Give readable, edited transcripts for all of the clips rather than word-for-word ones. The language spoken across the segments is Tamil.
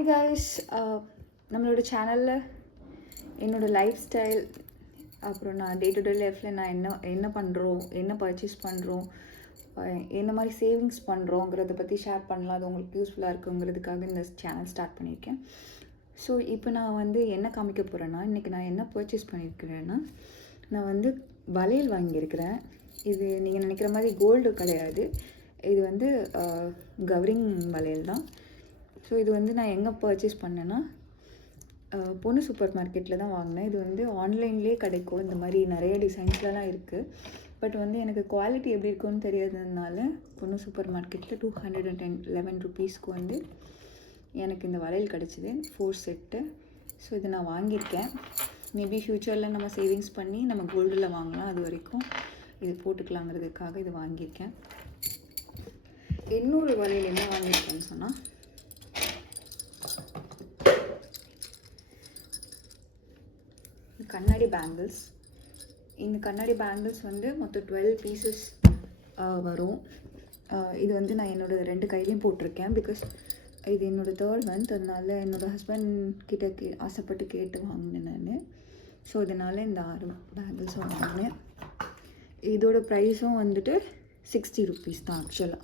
ஹாய் காய்ஸ், நம்மளோட சேனலில் என்னோடய லைஃப் ஸ்டைல், அப்புறம் நான் டே டு டே லைஃப்பில் நான் என்ன பண்ணுறோம், என்ன பர்ச்சேஸ் பண்ணுறோம், என்ன மாதிரி சேவிங்ஸ் பண்ணுறோங்கிறத பற்றி ஷேர் பண்ணலாம். அது உங்களுக்கு யூஸ்ஃபுல்லாக இருக்குங்கிறதுக்காக இந்த சேனல் ஸ்டார்ட் பண்ணியிருக்கேன். ஸோ இப்போ நான் என்ன காமிக்க போகிறேன்னா, இன்றைக்கி நான் என்ன பர்ச்சேஸ் பண்ணியிருக்கிறேன்னா, நான் வளையல் வாங்கியிருக்கிறேன். இது நீங்கள் நினைக்கிற மாதிரி கோல்டு கிடையாது. இது கவரிங் வளையல் தான். ஸோ இது நான் எங்கே பர்ச்சேஸ் பண்ணேன்னா, பொண்ணு சூப்பர் மார்க்கெட்டில் தான் வாங்கினேன். இது ஆன்லைன்லேயே கிடைக்கும். இந்த மாதிரி நிறைய டிசைன்ஸ்லாம் இருக்குது. பட் எனக்கு குவாலிட்டி எப்படி இருக்குன்னு தெரியாததுனால பொண்ணு சூப்பர் மார்க்கெட்டில் 211 ருபீஸ்க்கு எனக்கு இந்த வளையல் கிடச்சிது, 4 செட்டு. ஸோ இதை நான் வாங்கியிருக்கேன். மேபி ஃப்யூச்சரில் நம்ம சேவிங்ஸ் பண்ணி நம்ம கோல்டில் வாங்கலாம். அது வரைக்கும் இது போட்டுக்கலாங்கிறதுக்காக இது வாங்கியிருக்கேன். இன்னொரு வளையல் என்ன வாங்கியிருக்கேன்னு சொன்னால், கண்ணாடி பேங்கிள்ஸ். இந்த கண்ணாடி பேங்கிள்ஸ் மொத்தம் 12 பீசஸ் வரும். இது நான் என்னோடய 2 கையிலையும் போட்டிருக்கேன். பிகாஸ் இது என்னோடய 3rd மந்த். அதனால என்னோடய ஹஸ்பண்ட் கிட்ட ஆசைப்பட்டு கேட்டு வாங்கினேன் நான். ஸோ இதனால் இந்த 6 பேங்கிள்ஸும் வாங்கினேன். இதோட ப்ரைஸும் 60 ருபீஸ் தான் ஆக்சுவலாக.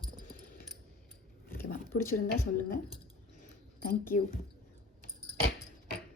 ஓகேவா? பிடிச்சிருந்தா சொல்லுங்கள். தேங்க்யூ.